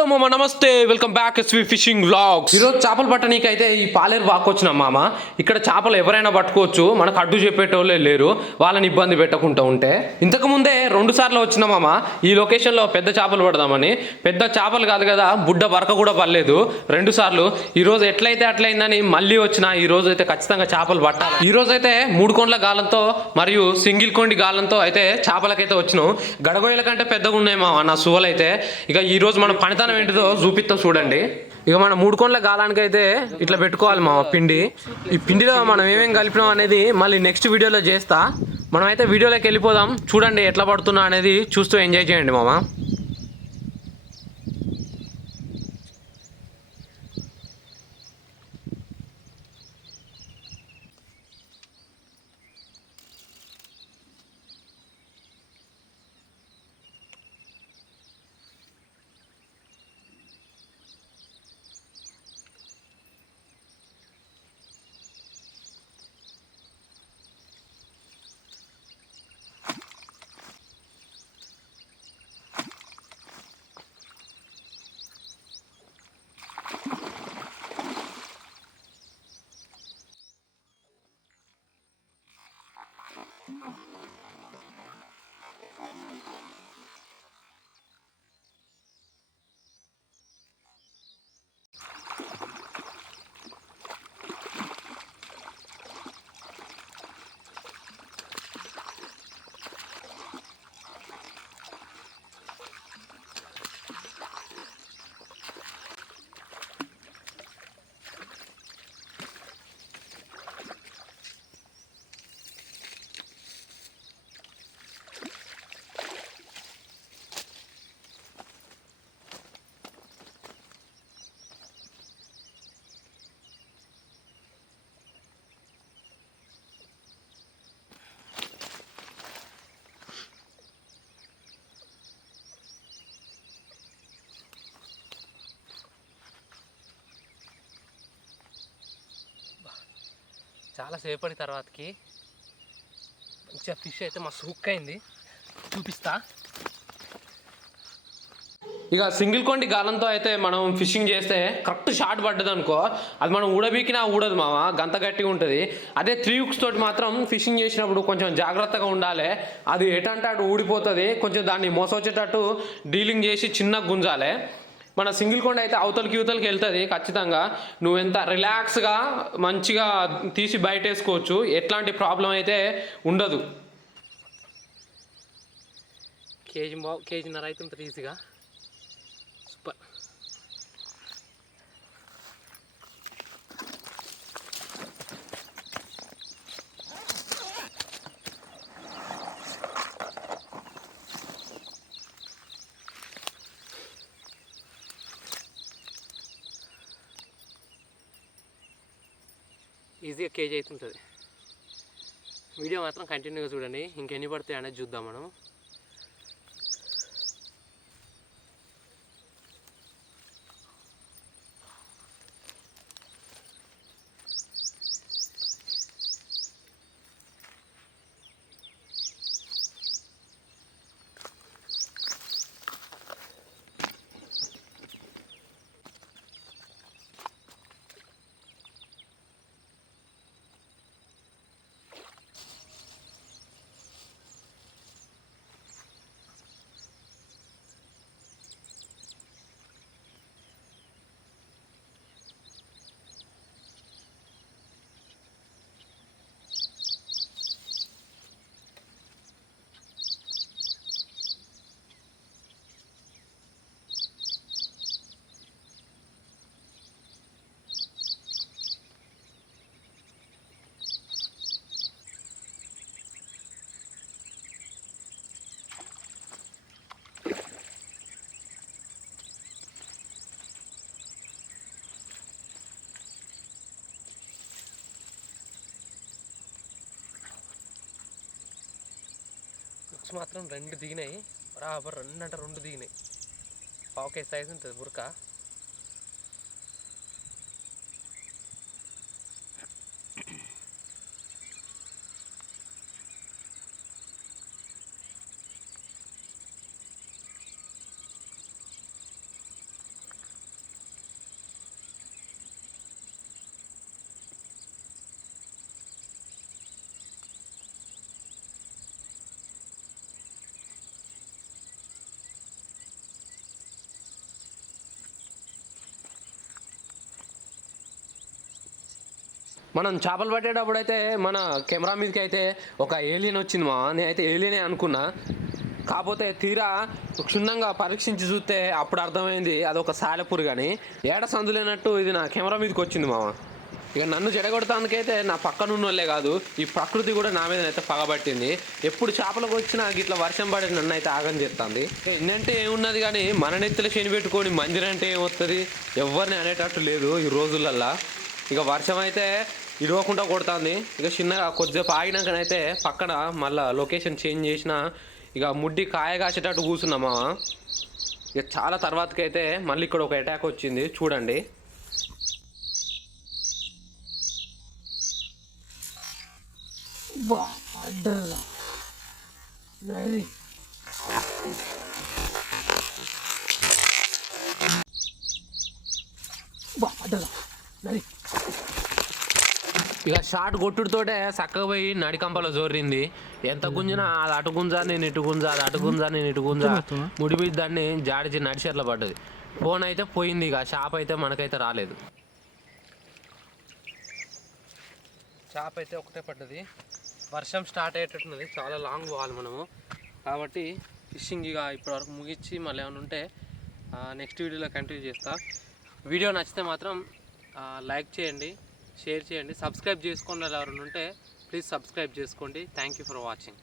Hello మామ నమస్తే. Welcome back SV fishing vlogs ఈరోజు చేపలు పట్టడానికి అయితే ఈ పాలేరు వాక్ వచ్చినాం మామ. ఇక్కడ చేపలు ఎవరైనా పట్టుకోవచ్చు. మనకు అడ్డు చెప్పేటోళ్ళే లేరు. వాళ్ళని ఇబ్బంది పెట్టకుండా ఉంటే. ఇంతకు ముందే రెండు సార్లు వచ్చిన మామ ఈ లొకేషన్లో పెద్ద చేపలు పడదామని. పెద్ద చేపలు కాదు కదా బుడ్డ వరక కూడా పడలేదు. రెండు సార్లు. ఈ రోజు ఎట్లయితే అట్లయిందని మళ్ళీ వచ్చిన ఈ రోజు అయితే ఖచ్చితంగా చేపలు పట్టాలి. ఈ రోజు అయితే మూడు కొండ్ల గాలంతో మరియు సింగిల్ కొండి గాలంతో అయితే చేపలకైతే వచ్చినాం. గడగొయ్యల కంటే పెద్దగా ఉన్నాయి మామ నా సువలైతే. ఇక ఈ రోజు మనం పనితనం ఏంటిదో చూపిస్తా చూడండి. ఇక మన మూడు కొండ్ల గాలానికి అయితే ఇట్లా పెట్టుకోవాలి మా పిండి. ఈ పిండిలో మనం ఏమేమి కలిపినాం అనేది మళ్ళీ నెక్స్ట్ వీడియోలో చేస్తా. మనం అయితే వీడియోలోకి వెళ్ళిపోదాం. చూడండి ఎట్లా పడుతున్నా అనేది చూస్తూ ఎంజాయ్ చేయండి మామ. చాలా సేపటి తర్వాతకి. మంచిగా ఫిష్ అయితే మస్తు హుక్ అయింది. చూపిస్తా. ఇక సింగిల్ కొండి గాలంతో అయితే మనం ఫిషింగ్ చేస్తే కరెక్ట్ షాట్ పడ్డది అనుకో. అది మనం ఊడబీకినా ఊడదు మామ గంత గట్టిగా ఉంటుంది. అదే త్రీ హుక్స్ తోటి మాత్రం ఫిషింగ్ చేసినప్పుడు కొంచెం జాగ్రత్తగా ఉండాలి. అది ఎటంటే అటు ఊడిపోతుంది కొంచెం దాన్ని మోసొచ్చేటట్టు డీలింగ్ చేసి చిన్న గుంజాలి. మన సింగిల్ కొండ అయితే అవతలకి యువతలకి వెళ్తుంది ఖచ్చితంగా. నువ్వెంత రిలాక్స్గా మంచిగా తీసి బయట వేసుకోవచ్చు ఎట్లాంటి ప్రాబ్లం అయితే ఉండదు. కేజీ బా కేజీన్నర అయితే ఈజీగా? ఈజీగా కేజీ అవుతుంటుంది వీడియో మాత్రం కంటిన్యూగా చూడండి. ఇంకెన్ని పడతాయి అనేది చూద్దాం మనం. బుక్స్ మాత్రం రెండు దిగినాయి. బరాబర్ రెండు అంటే రెండు దిగినాయి. పావుకే సైజ్ ఉంటుంది బురక. మనం చేపలు పట్టేటప్పుడు అయితే మన కెమెరా మీదకి అయితే ఒక ఏలియన్ వచ్చింది మా. నేనైతే ఏలియనే అనుకున్నా. కాకపోతే తీరా క్షుణ్ణంగా పరీక్షించి చూస్తే అప్పుడు అర్థమైంది అది ఒక సాలెపురు కానీ ఏడ సందులేనట్టు ఇది నా కెమెరా మీదకి వచ్చింది మామ. ఇక నన్ను చెడగొడతానికైతే నా పక్కన ఉన్నోళ్ళే కాదు ఈ ప్రకృతి కూడా నా మీద అయితే పగబట్టింది. ఎప్పుడు చేపలకు వచ్చినా ఇట్లా వర్షం పడి నన్ను అయితే ఆగం చేస్తుంది ఏంటంటే ఏమున్నది కానీ మన నెత్తిలో శని పెట్టుకొని మందిరంటే ఏమొస్తుంది ఎవరిని అనేటట్టు లేదు ఈ రోజులల్లా. ఇక వర్షం అయితే ఇడవకుండా కొడుతుంది. ఇక చిన్నగా కొద్దిసేపు ఆగినాకనైతే పక్కన మళ్ళీ లొకేషన్ చేంజ్ చేసిన ఇక ముడ్డి కాయ కాసేటట్టు కూర్చున్నామా ఇక చాలా తర్వాతకైతే మళ్ళీ ఇక్కడ ఒక అటాక్ వచ్చింది. చూడండి. ఇక షార్ట్ కొట్టుడుతోటే చక్కగా పోయి నడికంపలో జోరింది. ఎంత గుంజినా అది అటు గుంజా నేను ఇటు గుంజా అది అటు గుంజా నేను ఇటు గుంజా ముడిపోయి దాన్ని జాడిచి నడిచేట్ల పడ్డది. ఫోన్ అయితే పోయింది ఇక షాప్ అయితే మనకైతే రాలేదు. షాప్ అయితే ఒకటే పడ్డది. వర్షం స్టార్ట్ అయ్యేటట్టున్నది. చాలా లాంగ్ పోవాలి మనము. కాబట్టి ఫిషింగ్ ఇక ఇప్పటివరకు ముగించి మళ్ళీ ఏమైనా ఉంటే నెక్స్ట్ వీడియోలో కంటిన్యూ చేస్తా. వీడియో నచ్చితే మాత్రం లైక్ చేయండి. షేర్ చేయండి. సబ్స్క్రైబ్ చేసుకోండి ఎవరైనా ఉంటే ప్లీజ్ సబ్స్క్రైబ్ చేసుకోండి. Thank you for watching